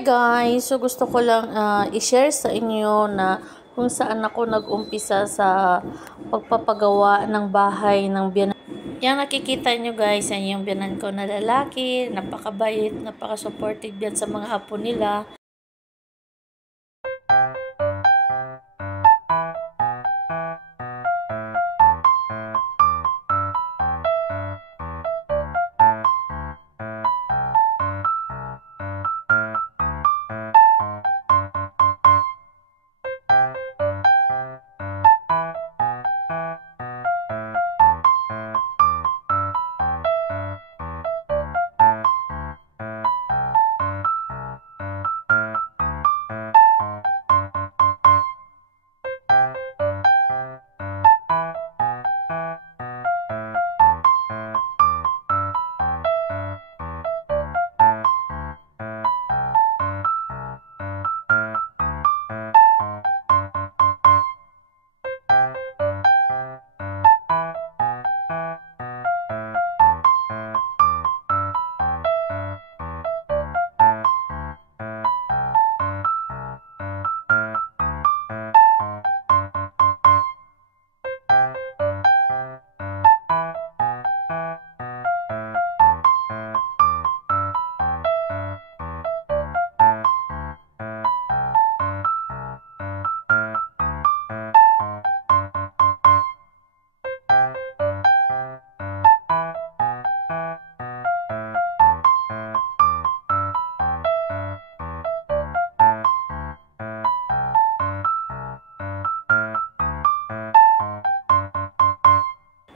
Guys, so gusto ko lang i-share sa inyo na kung saan ako nag-umpisa sa pagpapagawa ng bahay ng biyanan. Yan nakikita nyo guys, yan yung biyanan ko na lalaki, napakabait, napaka-supportive yan sa mga apo nila.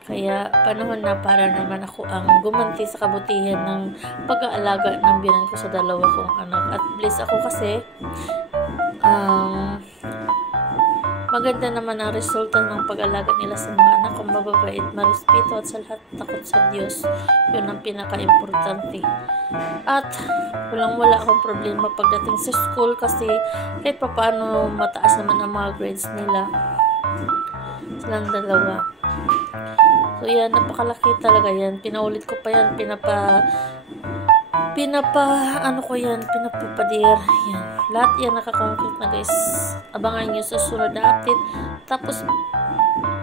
Kaya panahon na para naman ako ang gumanti sa kabutihan ng pag-aalaga ng biyanan ko sa dalawa kong anak. At bless ako kasi maganda naman ang resulta ng pag-alaga nila sa mga anak kong mababait, marespeto at sa lahat takot sa Diyos. Yun ang pinaka-importante. At walang-wala akong problema pagdating sa school kasi kahit pa paano mataas naman ang mga grades nila. Silang dalawa. So yan, napakalaki talaga yan. Pinaulit ko pa yan, pinapapadir. Yan. Lahat yan naka-concrete na guys. Abangan nyo sa sunod na update. Tapos,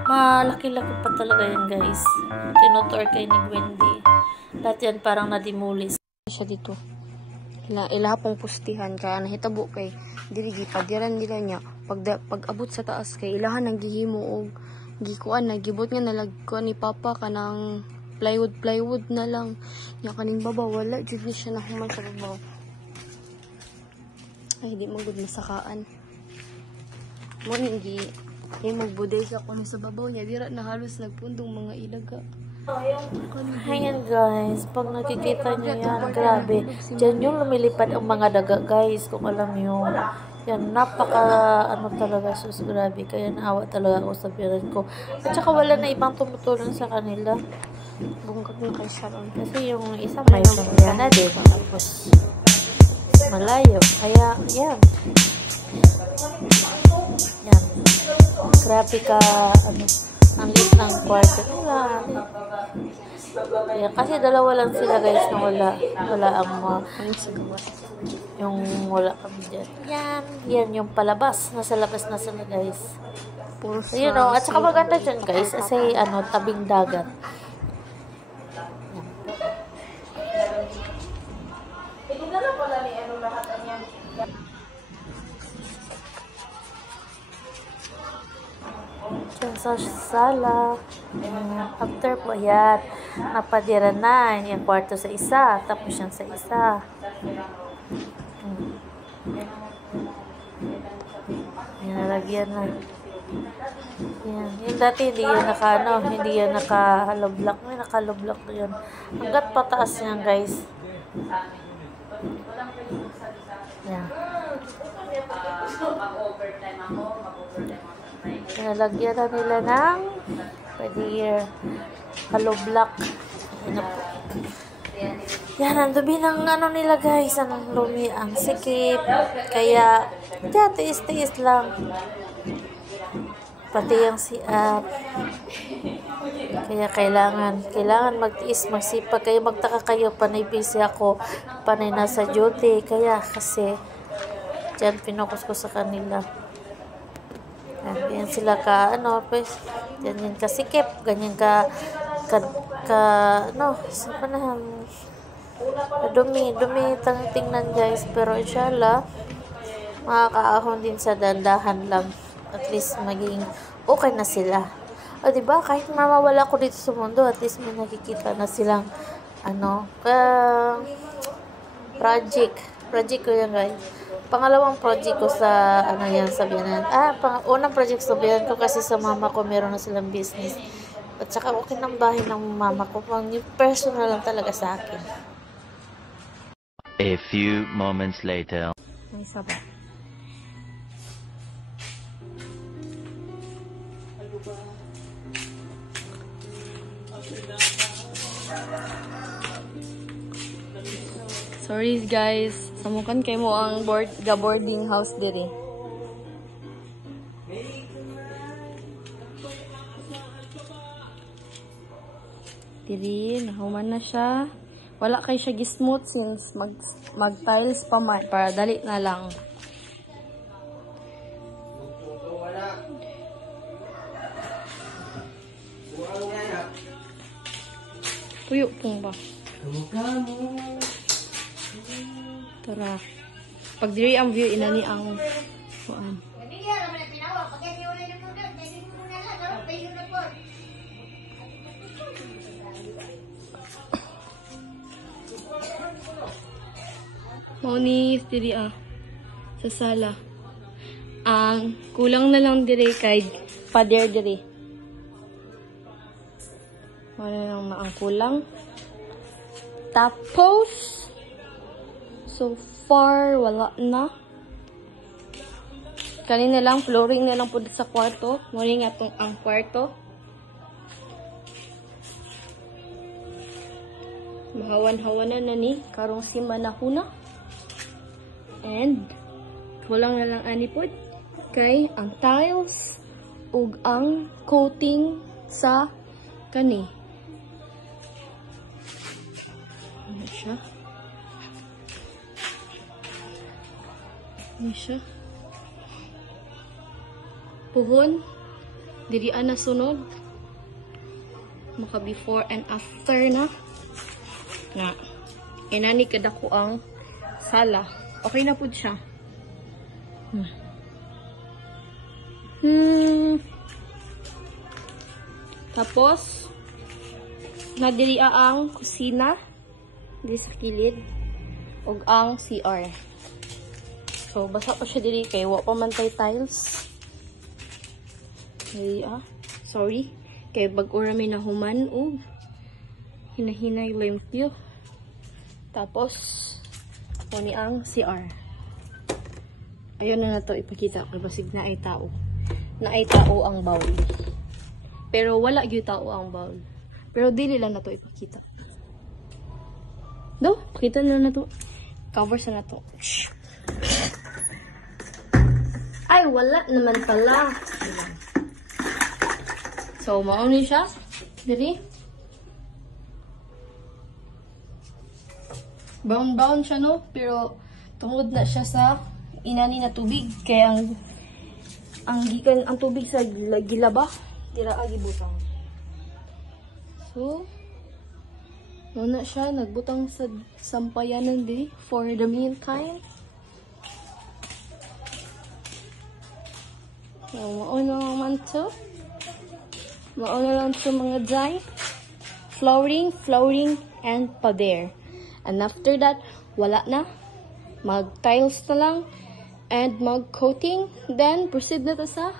malaki-laki pa talaga yan guys. Tinutor kay ni Wendy. Lahat yan parang nadimulis. Siya dito. Ilahapong pustihan kaya nahitabo kay dirigi padiran nila niya. Pag abot sa taas kay ilahan ang gihimo og gikuan na gibot nga nalagkuan ni papa kanang plywood na lang nya kaning baba wala jud ni siya nahuman sa babaw. Ay di mo gud masakaan mo gi magbuday sa kuno sa babaw nya dira na halos nagpundong mga ilaga. Ayan guys, pag nakikita nyo yan, grabe dyan yung lumilipad ang mga daga guys, kung alam nyo yan, talaga, sus, grabe. Kaya naawa talaga ako sa biyanan ko. At saka wala na ibang tumutulong sa kanila. Bungkag na kay Sharon. Kasi yung isa may pamilya na din. Tapos, malayo. Kaya, yan. Yan. Grabe ka, ang lit ng kwarto nila. Yan. Kasi dalawa lang sila guys na wala ang yung wala kami dyan. Yan yung palabas. Nasa labas na sila guys. So, you know, at saka maganda dyan guys. Kasi tabing dagat. Dyan sa sala. After po yan, napadira na yung kwarto sa isa. Tapos yan sa isa. Nalagyan na. Yan. Yung dati hindi yan naka-hollow block. May naka-hollow block na yan. Hanggat pataas yan guys. Yan. Nalagyan na nila ng hollow block. Yan na po. Yan, ang dumi ng nila guys, ang lumi, ang sikip. Kaya, tiis-tiis lang. Pati yung siap. Kaya kailangan magtiis, magsipag kayo, magtaka kayo, panay busy ako, panay nasa duty. Kaya kasi, dyan pinokus ko sa kanila. Yan sila ka, pues, ganyan kasikip, ganyan sa panahon, dumi tingnan guys, pero inshallah, makakaahon din sa dandahan lang, at least maging okay na sila. O diba, kahit mawawala ko dito sa mundo, at least may nakikita na silang, project ko yan guys. Pangalawang project ko sa, unang project sabihan ko kasi sa mama ko, meron na silang business. At saka okay ng bahay ng mama ko, pang yung personal lang talaga sa akin. A few moments later. May saba. Sorry guys, samukan kay mo ang boarding house diri. Diri, nahuman na siya. Wala kay siya gismooth since mag-tiles pa man para dali na lang. Puyo pong ba? Tara. Pag diri ang view, inani ang kuan. Mauni diri sa sala. Ang kulang na lang diri kay pader diri. Wala lang ang kulang. Tapos so far wala na. Kanina lang flooring na lang pud sa kwarto. Muli nga tong ang kwarto. Mahawan-hawanan na ni karong si manahuna. And kulang na lang ani pod kay ang tiles ug ang coating sa kani. Ano siya? Ano siya? Puhon. Diri na sunog. Maka before and after na. Na. Inani kadako ang sala. Okay na po siya. Tapos, nadiri ang kusina. Di sa kilid. O ang CR. So, basa pa siya diri kay wa pa man tay tiles. Diri sorry. Kay bag-ura may nahuman o hinahinay limpyo. Tapos, muni ang CR. Ayun na to ipakita kay basig na ay tao. Na ay tao ang bowl. Pero wala gyud tao ang bowl. Pero dili lang na to ipakita. Do, pakita na to. Cover sa na to. Ay, wala naman pala. So, mauni siya. Diri. Brown siya, no? Pero, tungod na siya sa inani na tubig. Kaya ang tubig sa gilaba, tira agibutang. So, na siya, nagbutang sa sampayanan diri for the meantime. So, mauna naman to. Mauna lang to mga dry. Flooring, and pader. And after that, wala na. Mag-tiles na lang. And mag-coating. Then, proceed na to sa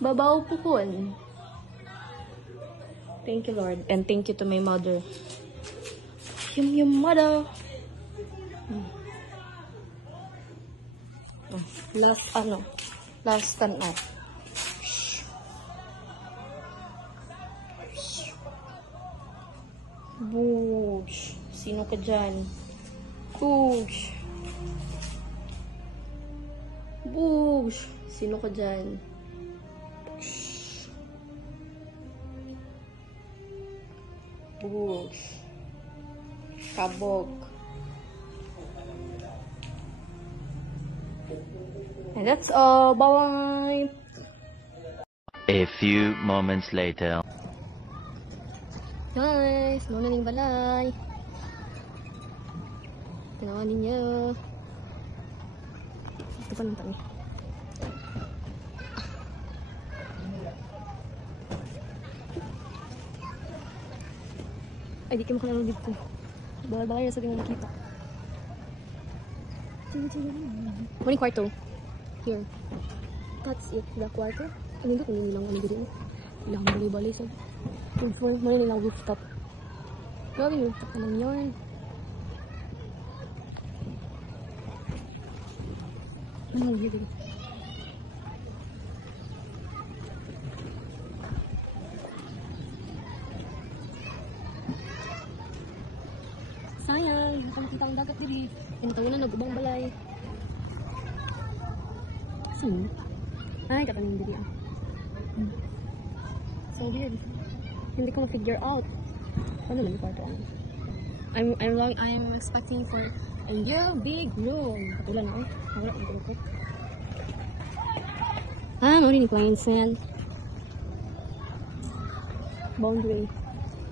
babaw puhon. Thank you, Lord. And thank you to my mother. Yung mother. Last time out. Boosh. Sino ka dyan? Boosh. Boosh. Sino ka dyan? bush, kabog. And that's all. Bye. A few moments later. Guys, muna ning balay. Tanawan ninyo. Ito pa lang kami. Ay, di kayo makalaro dito. Balay-balay na sa tingin makita. Muna kwarto. Here. That's it. The kwarto. Ang hindi ko nilang ano dito. Ilang balay-balay sa muna nilang rooftop. Grabe yung rooftop na lang yun. Ano yung view dito? Sayang, hindi nakakita ang dagat diri. Pinatawa na nag-ubang balay. Saan? Ay, katanin diri ah. So weird. Hindi ko ma-figure out. Ano lang yung kwarto ano? I'm expecting for a new big room. Katulad na wala ang tulog. Maurin ni clients man. Boundary.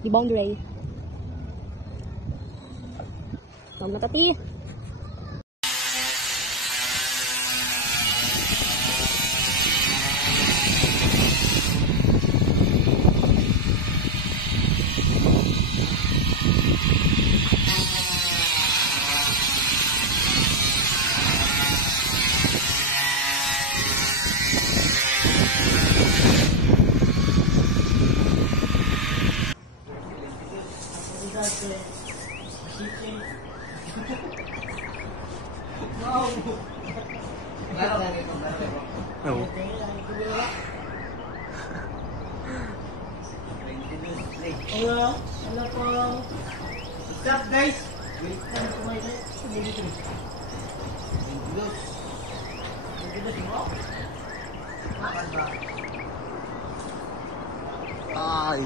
The boundary. Tama na tati. Hello po. What's up guys? Wait lang po kayo. Dito. Ay.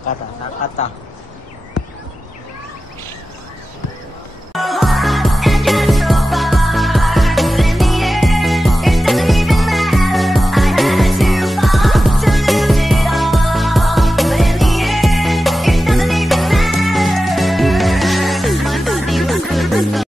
Kata.